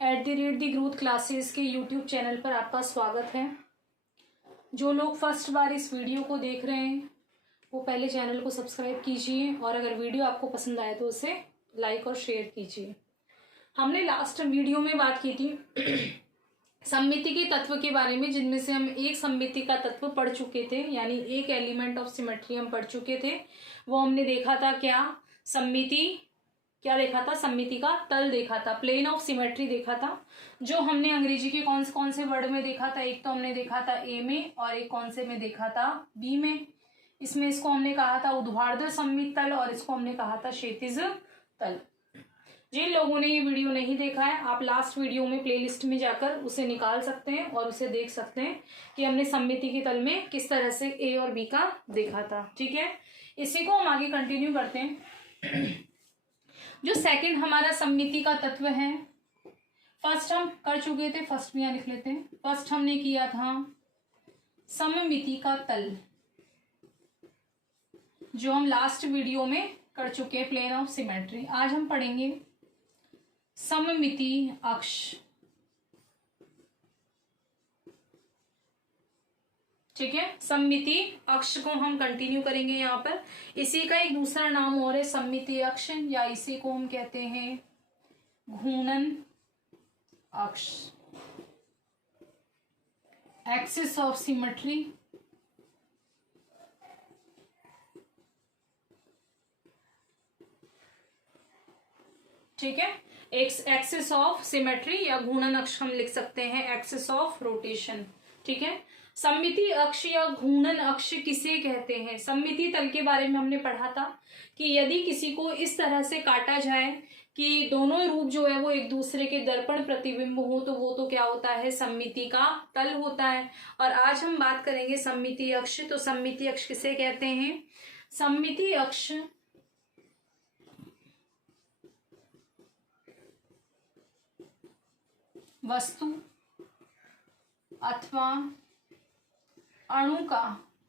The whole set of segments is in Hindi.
@दी ग्रोथ क्लासेस के यूट्यूब चैनल पर आपका स्वागत है। जो लोग फर्स्ट बार इस वीडियो को देख रहे हैं वो पहले चैनल को सब्सक्राइब कीजिए और अगर वीडियो आपको पसंद आए तो उसे लाइक और शेयर कीजिए। हमने लास्ट वीडियो में बात की थी सममिति के तत्व के बारे में, जिनमें से हम एक सममिति का तत्व पढ़ चुके थे, यानी एक एलिमेंट ऑफ सिमेट्री हम पढ़ चुके थे। वो हमने देखा था क्या देखा था, सममिति का तल देखा था, प्लेन ऑफ सिमेट्री देखा था। जो हमने अंग्रेजी के कौन से वर्ड में देखा था, एक तो हमने देखा था ए में और एक कौन से में देखा था, बी में। इसमें इसको हमने कहा था ऊर्ध्वाधर सममित तल और इसको हमने कहा था क्षैतिज तल। जिन लोगों ने ये वीडियो नहीं देखा है, आप लास्ट वीडियो में प्लेलिस्ट में जाकर उसे निकाल सकते हैं और उसे देख सकते हैं कि हमने सममिति के तल में किस तरह से ए और बी का देखा था। ठीक है, इसी को हम आगे कंटिन्यू करते हैं। जो सेकंड हमारा सममिति का तत्व है, फर्स्ट हम कर चुके थे, फर्स्ट भी यहाँ लिख लेते हैं। फर्स्ट हमने किया था सममिति का तल, जो हम लास्ट वीडियो में कर चुके हैं, प्लेन ऑफ सिमेट्री। आज हम पढ़ेंगे सममिति अक्ष। ठीक है, सममिति अक्ष को हम कंटिन्यू करेंगे यहाँ पर। इसी का एक दूसरा नाम और है सममिति अक्ष, या इसी को हम कहते हैं घूर्णन अक्ष, एक्सिस ऑफ सिमेट्री। ठीक है, एक्सिस ऑफ सिमेट्री या घूर्णन अक्ष हम लिख सकते हैं एक्सिस ऑफ रोटेशन। ठीक है, सममिति अक्ष या घूर्णन अक्ष किसे कहते हैं? सममिति तल के बारे में हमने पढ़ा था कि यदि किसी को इस तरह से काटा जाए कि दोनों रूप जो है वो एक दूसरे के दर्पण प्रतिबिंब हो, तो वो तो क्या होता है, सममिति का तल होता है। और आज हम बात करेंगे सममिति अक्ष। तो सममिति अक्ष किसे कहते हैं? सममिति अक्ष वस्तु अथवा अणु का,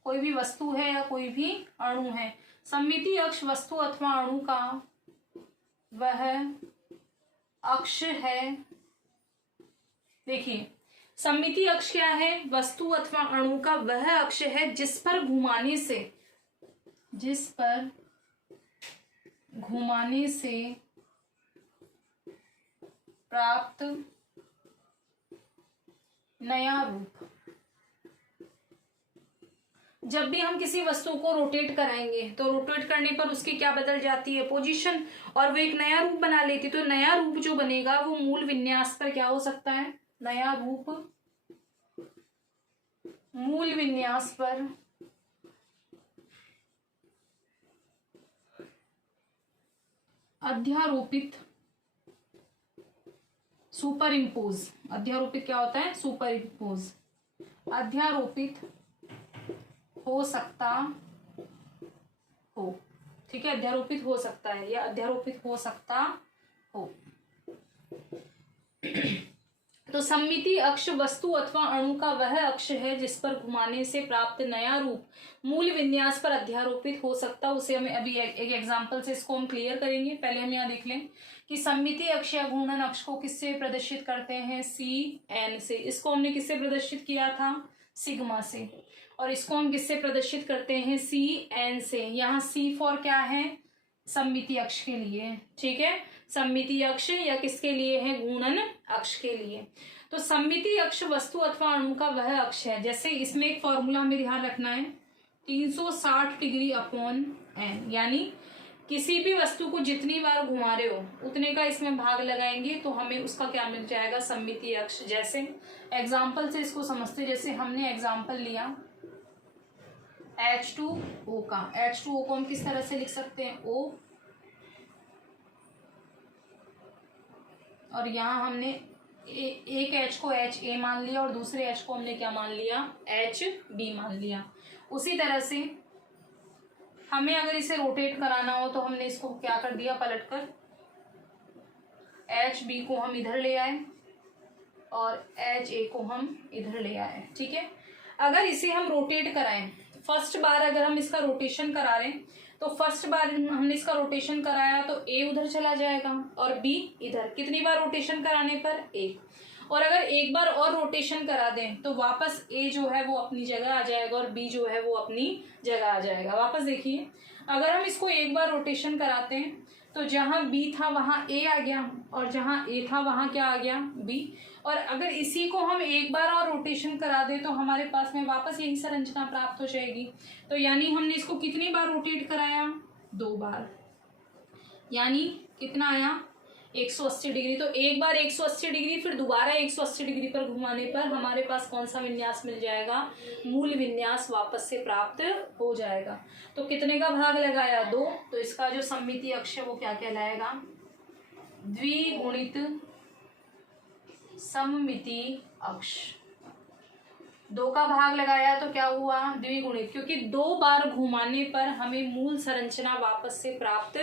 कोई भी वस्तु है या कोई भी अणु है, सममिति अक्ष वस्तु अथवा अणु का वह अक्ष है। देखिए, सममिति अक्ष क्या है? वस्तु अथवा अणु का वह अक्ष है जिस पर घुमाने से प्राप्त नया रूप। जब भी हम किसी वस्तु को रोटेट कराएंगे तो रोटेट करने पर उसकी क्या बदल जाती है, पोजीशन, और वो एक नया रूप बना लेती। तो नया रूप जो बनेगा वो मूल विन्यास पर क्या हो सकता है? नया रूप मूल विन्यास पर अध्यारोपित, सुपर इम्पोज। अध्यारोपित क्या होता है? Super impose. अध्यारोपित हो सकता हो। ठीक है, अध्यारोपित हो सकता है या अध्यारोपित हो सकता हो। तो सममिति अक्ष वस्तु अथवा अणु का वह अक्ष है जिस पर घुमाने से प्राप्त नया रूप मूल विन्यास पर अध्यारोपित हो सकता। उसे हमें अभी एक एग्जांपल से इसको हम क्लियर करेंगे। पहले हम यहाँ देख लें कि सममिति अक्ष या घूर्णन अक्ष को किससे प्रदर्शित करते हैं? CN से। इसको हमने किससे प्रदर्शित किया था? सिग्मा से। और इसको हम किससे प्रदर्शित करते हैं? CN से। यहाँ C फॉर क्या है? सममिति अक्ष के लिए। ठीक है, सममिति अक्ष या किसके लिए है? घूर्णन अक्ष के लिए। तो सममिति अक्ष वस्तु अथवा अणु का वह अक्ष है, जैसे इसमें एक फॉर्मूला हमें ध्यान रखना है, 360 डिग्री अपॉन n, यानी किसी भी वस्तु को जितनी बार घुमा रहे हो उतने का इसमें भाग लगाएंगे तो हमें उसका क्या मिल जाएगा? सममिति अक्ष। जैसे एग्जाम्पल से इसको समझते, जैसे हमने एग्जाम्पल लिया H2O का। H2O को हम किस तरह से लिख सकते हैं? O, और यहाँ हमने एक H को HA मान लिया और दूसरे H को हमने क्या मान लिया? HB मान लिया। उसी तरह से हमें अगर इसे रोटेट कराना हो तो हमने इसको क्या कर दिया? पलटकर HB को हम इधर ले आए और HA को हम इधर ले आए। ठीक है, अगर इसे हम रोटेट कराएं, फर्स्ट बार अगर हम इसका रोटेशन करा रहे हैं तो फर्स्ट बार हमने इसका रोटेशन कराया तो ए उधर चला जाएगा और बी इधर। कितनी बार रोटेशन कराने पर? एक। और अगर एक बार और रोटेशन करा दें तो वापस ए जो है वो अपनी जगह आ जाएगा और बी जो है वो अपनी जगह आ जाएगा। वापस देखिए, अगर हम इसको एक बार रोटेशन कराते हैं तो जहाँ बी था वहाँ ए आ गया और जहाँ ए था वहाँ क्या आ गया? बी। और अगर इसी को हम एक बार और रोटेशन करा दें तो हमारे पास में वापस यही संरचना प्राप्त हो जाएगी। तो यानी हमने इसको कितनी बार रोटेट कराया? 2 बार। यानी कितना आया? 180 डिग्री। तो एक बार 180 डिग्री, फिर दोबारा 180 डिग्री पर घुमाने पर हमारे पास कौन सा विन्यास मिल जाएगा? मूल विन्यास वापस से प्राप्त हो जाएगा। तो कितने का भाग लगाया? 2। तो इसका जो सममितीय अक्ष है वो क्या कहलाएगा? द्विगुणित सममितीय अक्ष। 2 का भाग लगाया तो क्या हुआ? द्विगुणित, क्योंकि 2 बार घुमाने पर हमें मूल संरचना वापस से प्राप्त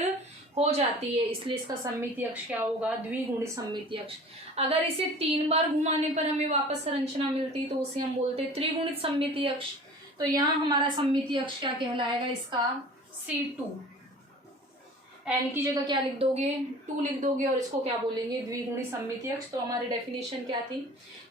हो जाती है, इसलिए इसका सममितीय अक्ष क्या होगा? द्विगुणित सममितीय अक्ष। अगर इसे 3 बार घुमाने पर हमें वापस संरचना मिलती तो उसे हम बोलते त्रिगुणित सममितीय अक्ष। तो यहाँ हमारा सममितीय अक्ष क्या कहलाएगा? इसका C2। एन की जगह क्या लिख दोगे? 2 लिख दोगे और इसको क्या बोलेंगे? द्विगुणित सममितीय अक्ष। तो हमारी डेफिनेशन क्या थी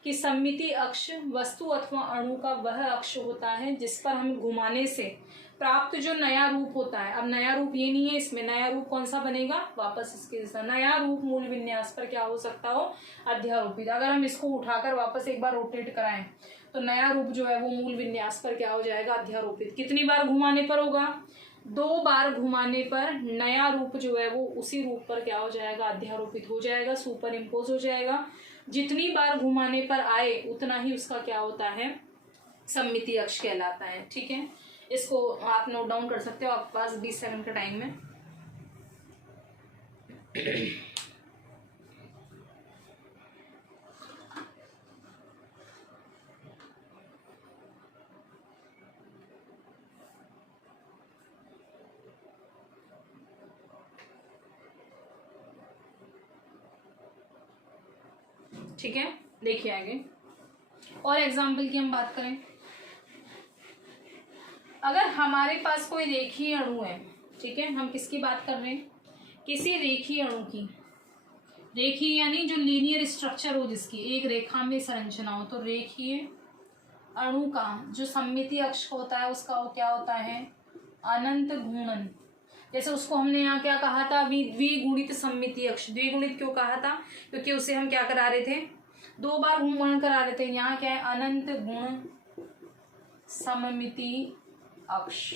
कि सममितीय अक्ष वस्तु अथवा अणु का वह अक्ष होता है जिस पर हम घुमाने से प्राप्त जो नया रूप होता है। अब नया रूप ये नहीं है, इसमें नया रूप कौन सा बनेगा? वापस इसके जैसा नया रूप मूल विन्यास पर क्या हो सकता हो? अध्यारोपित। अगर हम इसको उठाकर वापस एक बार रोटेट कराएं तो नया रूप जो है वो मूल विन्यास पर क्या हो जाएगा? अध्यारोपित। कितनी बार घुमाने पर होगा? 2 बार घुमाने पर नया रूप जो है वो उसी रूप पर क्या हो जाएगा? अध्यारोपित हो जाएगा, सुपर इम्पोज हो जाएगा। जितनी बार घुमाने पर आए उतना ही उसका क्या होता है? सममितीय अक्ष कहलाता है। ठीक है, इसको आप नोट डाउन कर सकते हो, आपके पास 20 सेकंड का टाइम है। ठीक है, देखिए आगे और एग्जाम्पल की हम बात करें। अगर हमारे पास कोई रेखीय अणु है, ठीक है, हम किसकी बात कर रहे हैं? किसी रेखीय अणु की। रेखीय यानी जो लीनियर स्ट्रक्चर हो, जिसकी एक रेखा में संरचना हो। तो रेखीय अणु का जो सममितीय अक्ष होता है उसका वो क्या होता है? अनंत घूर्णन। जैसे उसको हमने यहाँ क्या कहा था अभी? द्विगुणित सममितीय अक्ष। द्विगुणित क्यों कहा था? क्योंकि उसे हम क्या करा रहे थे? 2 बार घूर्णन करा रहे थे। यहाँ क्या है? अनंत गुण सममितीय अक्ष।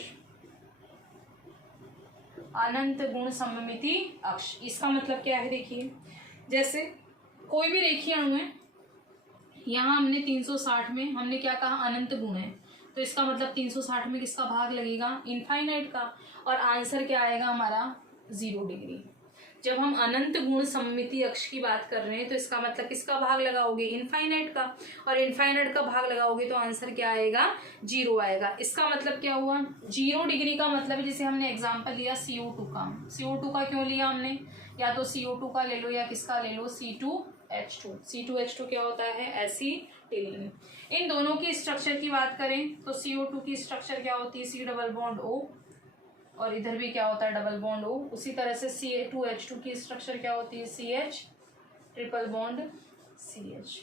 अनंत गुण सममितीय अक्ष, इसका मतलब क्या है? देखिए, जैसे कोई भी रेखीय अणु है, यहाँ हमने 360 में हमने क्या कहा? अनंत गुण है। तो इसका मतलब 360 में किसका भाग लगेगा? इनफाइनाइट का। और आंसर क्या आएगा हमारा? 0 डिग्री। जब हम अनंत गुण सममितीय अक्ष की बात कर रहे हैं तो इसका मतलब किसका भाग लगाओगे? इनफाइनाइट का। और इनफाइनाइट का भाग लगाओगे तो आंसर क्या आएगा? 0 आएगा। इसका मतलब क्या हुआ? 0 डिग्री का मतलब, जैसे हमने एग्जांपल लिया CO2 का। CO2 का क्यों लिया हमने? या तो CO2 का ले लो या किसका ले लो? C2H2। C2H2 क्या होता है? एसिटिलीन। इन दोनों की स्ट्रक्चर की बात करें तो CO2 की स्ट्रक्चर क्या होती है? C डबल बॉन्ड O, और इधर भी क्या होता है? Double bond O। उसी तरह से C2H2 की स्ट्रक्चर क्या होती है? CH triple bond CH।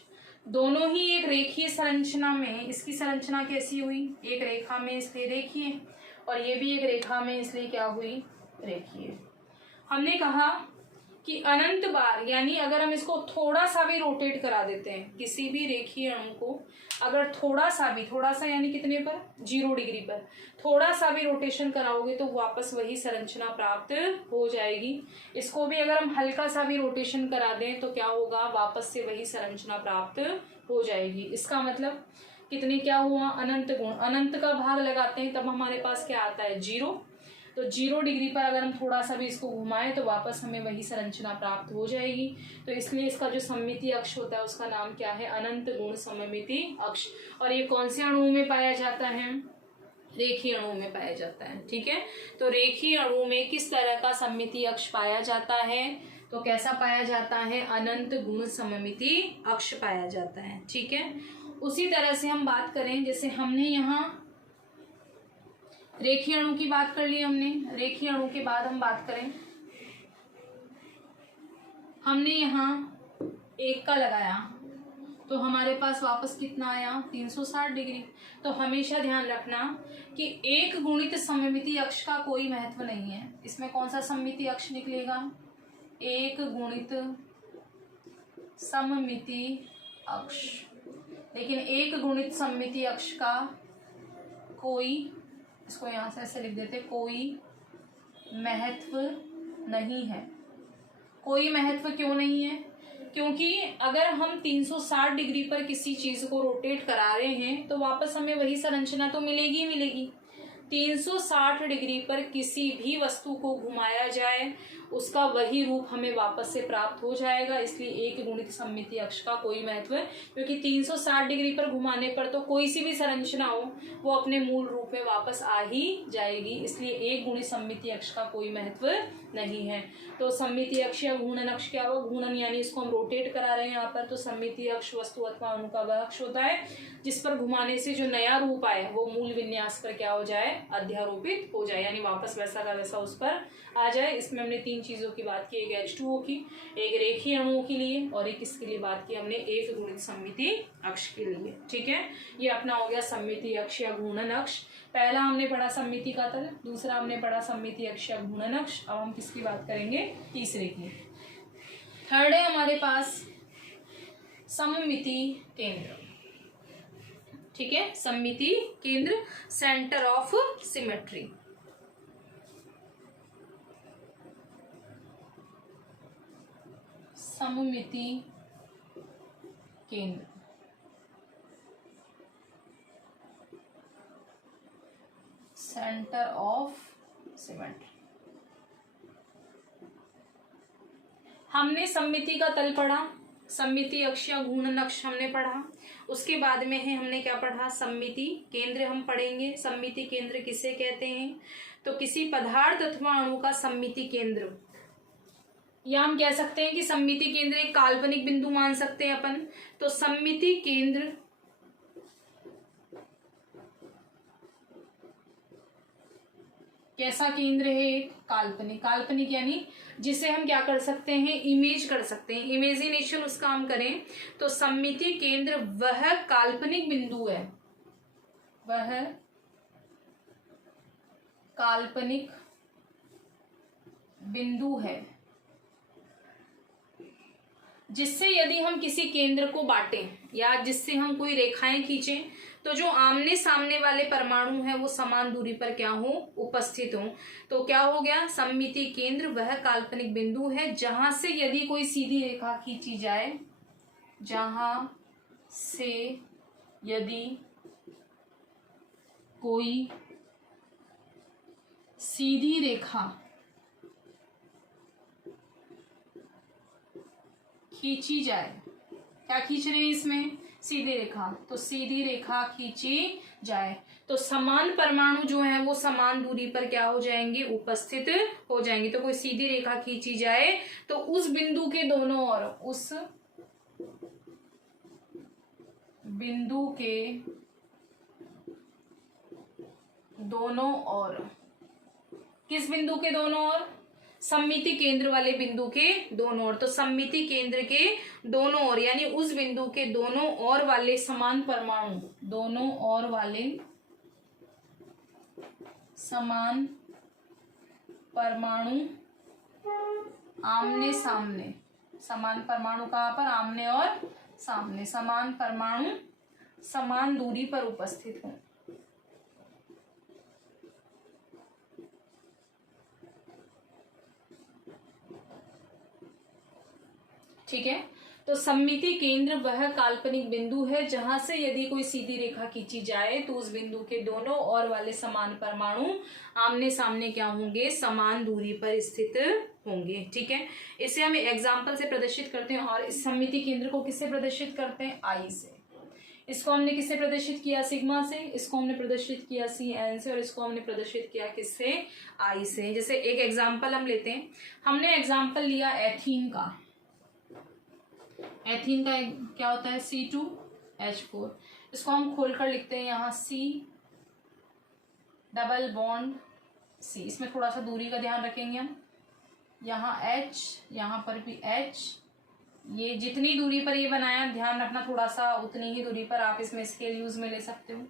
दोनों ही एक रेखीय संरचना में। इसकी संरचना कैसी हुई? एक रेखा में, इसलिए रेखीय, और ये भी एक रेखा में, इसलिए क्या हुई? रेखीय। हमने कहा कि अनंत बार, यानी अगर हम इसको थोड़ा सा भी रोटेट करा देते हैं, किसी भी रेखीय अणु को अगर थोड़ा सा यानी कितने पर? 0 डिग्री पर थोड़ा सा भी रोटेशन कराओगे तो वापस वही संरचना प्राप्त हो जाएगी। इसको भी अगर हम हल्का सा भी रोटेशन करा दें तो क्या होगा? वापस से वही संरचना प्राप्त हो जाएगी। इसका मतलब कितने क्या हुआ? अनंत गुण। अनंत का भाग लगाते हैं तब हमारे पास क्या आता है? 0। तो 0 डिग्री पर अगर हम थोड़ा सा भी इसको घुमाएं तो वापस हमें वही संरचना प्राप्त हो जाएगी। तो इसलिए इसका जो सममितीय अक्ष होता है उसका नाम क्या है? अनंत गुण सममितीय अक्ष। और ये कौन से अणुओं में पाया जाता है? रेखीय अणुओं में पाया जाता है। ठीक है, तो रेखीय अणु में किस तरह का सममितीय अक्ष पाया जाता है? तो कैसा पाया जाता है? अनंत गुण सममितीय अक्ष पाया जाता है। ठीक है, उसी तरह से हम बात करें, जैसे हमने यहाँ रेखीय अणु की बात कर ली हमने। रेखीय अणु के बाद हम बात करें, हमने यहाँ 1 का लगाया तो हमारे पास वापस कितना आया 360 डिग्री। तो हमेशा ध्यान रखना कि एक गुणित सममिति अक्ष का कोई महत्व नहीं है। इसमें कौन सा सममिति अक्ष निकलेगा, एक गुणित सममिति अक्ष। लेकिन एक गुणित सममिति अक्ष का कोई, इसको यहां से ऐसे लिख देते, कोई महत्व नहीं है। कोई महत्व क्यों नहीं है, क्योंकि अगर हम 360 डिग्री पर किसी चीज को रोटेट करा रहे हैं तो वापस हमें वही संरचना तो मिलेगी ही मिलेगी। 360 डिग्री पर किसी भी वस्तु को घुमाया जाए उसका वही रूप हमें वापस से प्राप्त हो जाएगा। इसलिए एक गुणित सममिति अक्ष का कोई महत्व है, क्योंकि 360 डिग्री पर घुमाने पर तो कोई सी भी संरचना हो वो अपने मूल रूप में वापस आ ही जाएगी। इसलिए एक गुणित सममिति अक्ष का कोई महत्व नहीं है। तो सममिति अक्ष या घूर्णन अक्ष क्या हुआ, घूर्णन यानी इसको हम रोटेट करा रहे हैं यहाँ पर। तो सममिति अक्ष वस्तु अथवा अणु का वह अक्ष होता है जिस पर घुमाने से जो नया रूप आए वो मूल विन्यास पर क्या हो जाए, अध्यारोपित हो जाए, यानी वापस वैसा का वैसा उस पर आ जाए। इसमें हमने 3 चीजों की बात की, एक H2O की, एक रेखीय अणुओं के लिए और एक किसके लिए बात की हमने, एक गुणित सममिति अक्ष के लिए। ठीक है, ये अपना हो गया सममिति अक्ष या घूर्णन अक्ष। पहला हमने पढ़ा सममिति का तल, दूसरा हमने पढ़ा सममिति अक्ष या घूर्णन अक्ष। अब हम किसकी बात करेंगे, तीसरे की। थर्ड है हमारे पास सममिति केंद्र। ठीक है, सममिति केंद्र, सेंटर ऑफ सिमेट्री। सममिति केंद्र, सेंटर ऑफ सिमेट्री। हमने सममिति का तल पढ़ा, सममिति अक्ष या घूर्णन अक्ष हमने पढ़ा। उसके बाद में है हमने क्या पढ़ा, सममिति केंद्र हम पढ़ेंगे। सममिति केंद्र किसे कहते हैं, तो किसी पदार्थ अथवा अणु का सममिति केंद्र, या हम कह सकते हैं कि सममिति केंद्र एक काल्पनिक बिंदु मान सकते हैं अपन। तो सममिति केंद्र कैसा केंद्र है, एक काल्पनिक। काल्पनिक यानी जिसे हम क्या कर सकते हैं, इमेज कर सकते हैं, इमेजिनेशन उसका हम करें। तो सममिति केंद्र वह काल्पनिक बिंदु है, वह काल्पनिक बिंदु है जिससे यदि हम किसी केंद्र को बांटें या जिससे हम कोई रेखाएं खींचें तो जो आमने सामने वाले परमाणु हैं वो समान दूरी पर क्या हो, उपस्थित हो। तो क्या हो गया, सममिति केंद्र वह काल्पनिक बिंदु है जहां से यदि कोई सीधी रेखा खींची जाए, जहां से यदि कोई सीधी रेखा खींची जाए। क्या खींच रहे हैं इसमें, सीधी रेखा। तो सीधी रेखा खींची जाए तो समान परमाणु जो है वो समान दूरी पर क्या हो जाएंगे, उपस्थित हो जाएंगे। तो कोई सीधी रेखा खींची जाए तो उस बिंदु के दोनों ओर, उस बिंदु के दोनों ओर, किस बिंदु के दोनों ओर, सममिति केंद्र वाले बिंदु के दोनों ओर। तो सममिति केंद्र के दोनों ओर यानी उस बिंदु के दोनों ओर वाले समान परमाणु, दोनों ओर वाले समान परमाणु आमने सामने, समान परमाणु कहां पर, आमने और सामने, समान परमाणु समान दूरी पर उपस्थित हों। ठीक है, तो सममिति केंद्र वह काल्पनिक बिंदु है जहां से यदि कोई सीधी रेखा खींची जाए तो उस बिंदु के दोनों ओर वाले समान परमाणु आमने सामने क्या होंगे, समान दूरी पर स्थित होंगे। ठीक है, इसे हम एग्जाम्पल से प्रदर्शित करते हैं। और इस सममिति केंद्र को किससे प्रदर्शित करते हैं, आई से। इसको हमने किससे प्रदर्शित किया, सिग्मा से। इसको हमने प्रदर्शित किया CN से। और इसको हमने प्रदर्शित किया किससे, आई से। जैसे एक एग्जाम्पल हम लेते हैं, हमने एग्जाम्पल लिया एथीन का। एथीन का क्या होता है, C2H4। इसको हम खोलकर लिखते हैं यहाँ डबल बॉन्ड सी, इसमें थोड़ा सा दूरी का ध्यान रखेंगे हम। यहाँ H, यहाँ पर भी H, ये जितनी दूरी पर ये बनाया ध्यान रखना थोड़ा सा, उतनी ही दूरी पर आप इसमें स्केल यूज में ले सकते हो।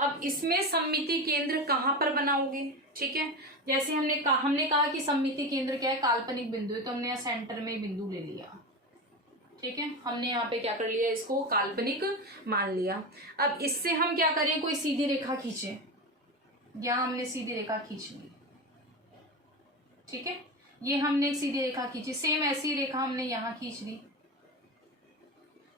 अब इसमें सममिति केंद्र कहाँ पर बनाओगे, ठीक है। जैसे हमने कहा कि सममिति केंद्र क्या है, काल्पनिक बिंदु है, तो हमने यहाँ सेंटर में बिंदु ले लिया, ठीक है। हमने यहाँ पे क्या कर लिया, इसको काल्पनिक मान लिया। अब इससे हम क्या करें, कोई सीधी रेखा खींचे, यहाँ हमने सीधी रेखा खींच ली, ठीक है। ये हमने एक सीधी रेखा खींची, सेम ऐसी रेखा हमने यहाँ खींच ली।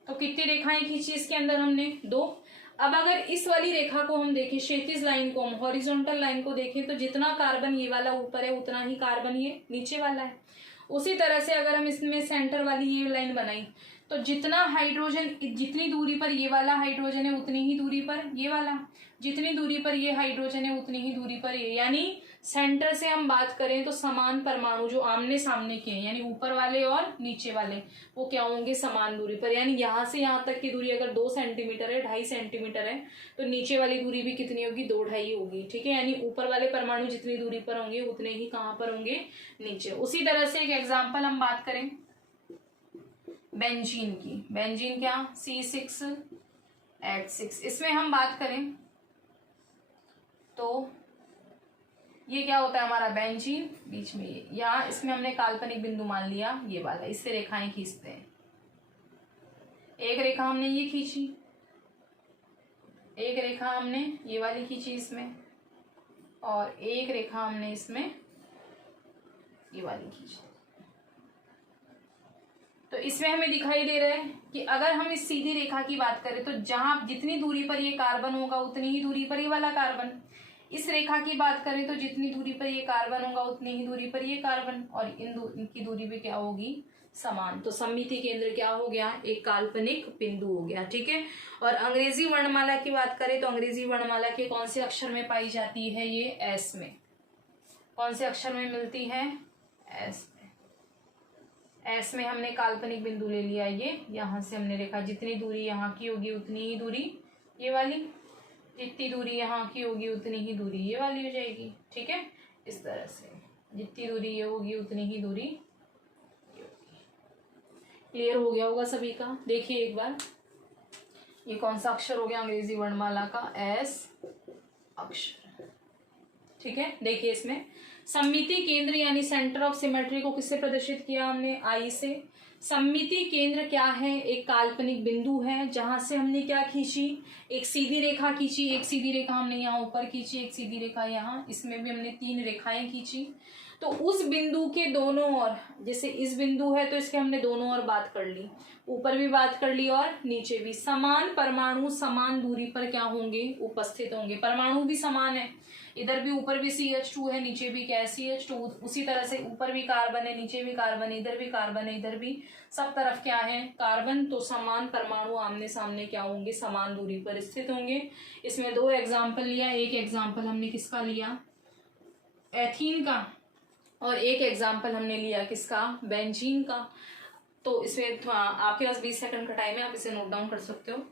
तो कितनी रेखाएं खींची इसके अंदर हमने, 2। अब अगर इस वाली रेखा को हम देखें, क्षैतिज लाइन को, हम हॉरिजॉन्टल लाइन को देखें, तो जितना कार्बन ये वाला ऊपर है उतना ही कार्बन ये नीचे वाला है। उसी तरह से अगर हम इसमें सेंटर वाली ये लाइन बनाई, तो जितना हाइड्रोजन, जितनी दूरी पर ये वाला हाइड्रोजन है उतनी ही दूरी पर ये वाला, जितनी दूरी पर ये हाइड्रोजन है उतनी ही दूरी पर ये, यानी सेंटर से हम बात करें तो समान परमाणु जो आमने सामने के हैं, यानी ऊपर वाले और नीचे वाले, वो क्या होंगे, समान दूरी पर। यानी यहाँ से यहाँ तक की दूरी अगर 2 सेंटीमीटर है, 2.5 सेंटीमीटर है, तो नीचे वाली दूरी भी कितनी होगी, 2-2.5 होगी, ठीक है। यानी ऊपर वाले परमाणु जितनी दूरी पर होंगे उतने ही कहाँ पर होंगे, नीचे। उसी तरह से एक एग्जाम्पल हम बात करें बेंजीन की। बेंजीन क्या, C6H6, इसमें हम बात करें तो ये क्या होता है हमारा बेंजीन, बीच में ये, यहाँ इसमें हमने काल्पनिक बिंदु मान लिया ये वाला, इससे रेखाएं खींचते हैं। एक रेखा हमने ये खींची, एक रेखा हमने ये वाली खींची इसमें, और एक रेखा हमने इसमें ये वाली खींची। तो इसमें हमें दिखाई दे रहा है कि अगर हम इस सीधी रेखा की बात करें तो जहां जितनी दूरी पर ये कार्बन होगा उतनी ही दूरी पर ये वाला कार्बन, इस रेखा की बात करें तो जितनी दूरी पर ये कार्बन होगा उतनी ही दूरी पर ये कार्बन, और इनकी दूरी भी क्या होगी, समान। तो सममिति केंद्र क्या हो गया, एक काल्पनिक बिंदु हो गया, ठीक है। और अंग्रेजी वर्णमाला की बात करें तो अंग्रेजी वर्णमाला के कौन से अक्षर में पाई जाती है, ये एस में। कौन से अक्षर में मिलती है, एस में। एस में हमने काल्पनिक बिंदु ले लिया, ये यहाँ से हमने रेखा, जितनी दूरी यहाँ की होगी उतनी ही दूरी ये वाली, जितनी दूरी यहाँ की होगी उतनी ही दूरी ये वाली हो जाएगी, ठीक है। इस तरह से जितनी दूरी ये होगी उतनी ही दूरी ये होगी। क्लियर हो गया होगा सभी का। देखिए एक बार, ये कौन सा अक्षर हो गया अंग्रेजी वर्णमाला का, एस अक्षर, ठीक है। देखिए इसमें सममिति केंद्र यानी सेंटर ऑफ सिमेट्री को किससे प्रदर्शित किया हमने, आई से। सममिति केंद्र क्या है, एक काल्पनिक बिंदु है जहां से हमने क्या खींची, एक सीधी रेखा खींची, एक सीधी रेखा हमने यहाँ ऊपर खींची, एक सीधी रेखा यहाँ, इसमें भी हमने 3 रेखाएं खींची। तो उस बिंदु के दोनों ओर, जैसे इस बिंदु है तो इसके हमने दोनों ओर बात कर ली, ऊपर भी बात कर ली और नीचे भी। समान परमाणु समान दूरी पर क्या होंगे, उपस्थित होंगे। परमाणु भी समान है, इधर भी ऊपर भी CH2 है, नीचे भी क्या है, CH2। उसी तरह से ऊपर भी कार्बन है, नीचे भी कार्बन है, इधर भी कार्बन है, इधर भी, सब तरफ क्या है, कार्बन। तो समान परमाणु आमने सामने क्या होंगे, समान दूरी पर स्थित होंगे। इसमें 2 एग्जाम्पल लिया, एक एग्जाम्पल हमने किसका लिया, एथीन का, और एक एग्जाम्पल हमने लिया किसका, बेंजीन का। तो इसमें आपके पास 20 सेकंड का टाइम है, आप इसे नोट डाउन कर सकते हो।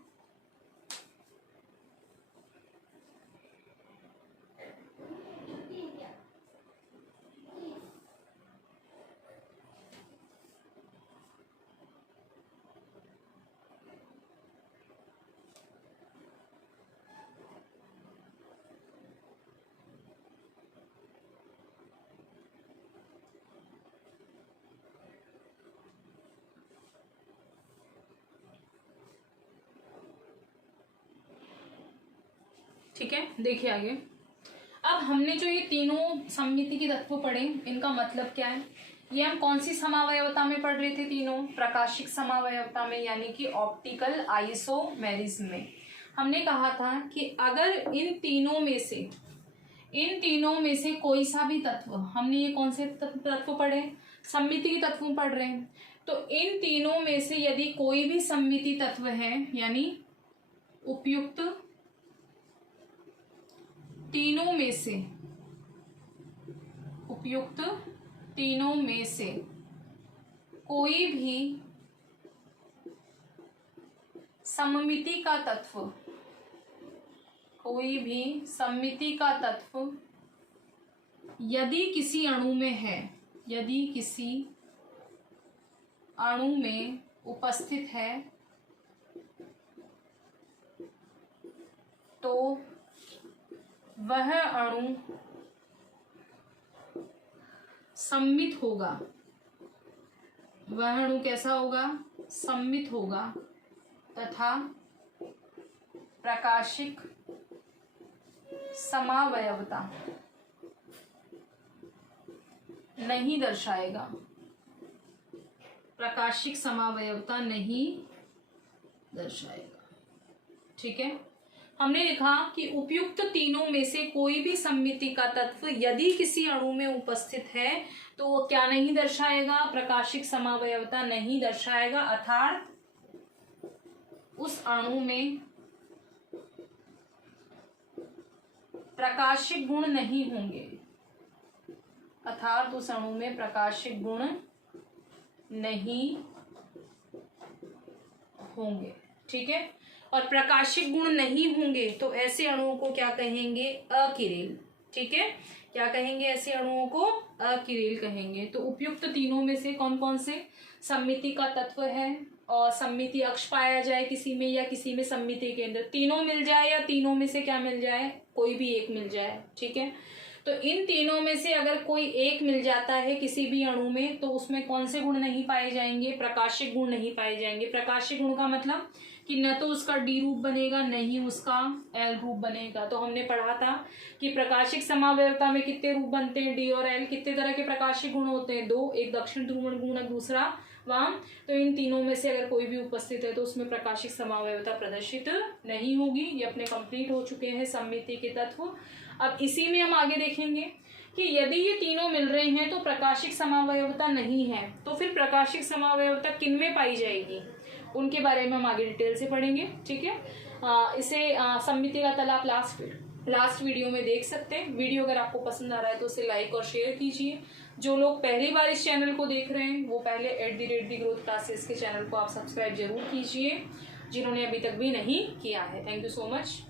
ठीक है, देखिए आगे। अब हमने जो ये तीनों सममिति के तत्व पढ़े, इनका मतलब क्या है, ये हम कौन सी समावयवता में पढ़ रहे थे, तीनों प्रकाशिक समावयवता में, यानी कि ऑप्टिकल आइसोमेरिज्म में। हमने कहा था कि अगर इन तीनों में से कोई सा भी तत्व, हमने ये कौन से तत्व पढ़े, सममिति के तत्व पढ़ रहे हैं, तो इन तीनों में से यदि कोई भी सममिति तत्व है, यानी उपयुक्त तीनों में से कोई भी सममिति का तत्व कोई भी सममिति का तत्व यदि किसी अणु में है, यदि किसी अणु में उपस्थित है तो वह अणु सममित होगा। वह अणु कैसा होगा? सममित होगा तथा प्रकाशिक समावयवता नहीं दर्शाएगा। प्रकाशिक समावयवता नहीं दर्शाएगा। ठीक है, हमने लिखा कि उपयुक्त तीनों में से कोई भी सममिति का तत्व यदि किसी अणु में उपस्थित है तो वो क्या नहीं दर्शाएगा? प्रकाशिक समावयवता नहीं दर्शाएगा, अर्थात उस अणु में प्रकाशिक गुण नहीं होंगे। अर्थात उस अणु में प्रकाशिक गुण नहीं होंगे। ठीक है, और प्रकाशिक गुण नहीं होंगे तो ऐसे अणुओं को क्या कहेंगे? अकिरेल। ठीक है, क्या कहेंगे? ऐसे अणुओं को अकिरेल कहेंगे। तो उपयुक्त तीनों में से कौन कौन से सममिति का तत्व है और सममिति अक्ष पाया जाए किसी में, या किसी में सममिति केंद्र, तीनों मिल जाए या तीनों में से क्या मिल जाए? कोई भी एक मिल जाए। ठीक है, तो इन तीनों में से अगर कोई एक मिल जाता है किसी भी अणु में तो उसमें कौन से गुण नहीं पाए जाएंगे? प्रकाशिक गुण नहीं पाए जाएंगे। प्रकाशिक गुण का मतलब कि न तो उसका डी रूप बनेगा न ही उसका एल रूप बनेगा। तो हमने पढ़ा था कि प्रकाशिक समावयवता में कितने रूप बनते हैं? डी और एल। कितने तरह के प्रकाशिक गुण होते हैं? दो, एक दक्षिण ध्रुवण गुणक, दूसरा वाम। तो इन तीनों में से अगर कोई भी उपस्थित है तो उसमें प्रकाशिक समावयवता प्रदर्शित नहीं होगी। ये अपने कंप्लीट हो चुके हैं सममिति के तत्व। अब इसी में हम आगे देखेंगे कि यदि ये तीनों मिल रहे हैं तो प्रकाशिक समावयवता नहीं है तो फिर प्रकाशिक समावयवता किन में पाई जाएगी, उनके बारे में हम आगे डिटेल से पढ़ेंगे। ठीक है, इसे सममिति का तल आप लास्ट वीडियो में देख सकते हैं। वीडियो अगर आपको पसंद आ रहा है तो उसे लाइक और शेयर कीजिए। जो लोग पहली बार इस चैनल को देख रहे हैं वो पहले @growth classes के चैनल को आप सब्सक्राइब जरूर कीजिए, जिन्होंने अभी तक भी नहीं किया है। Thank you so much.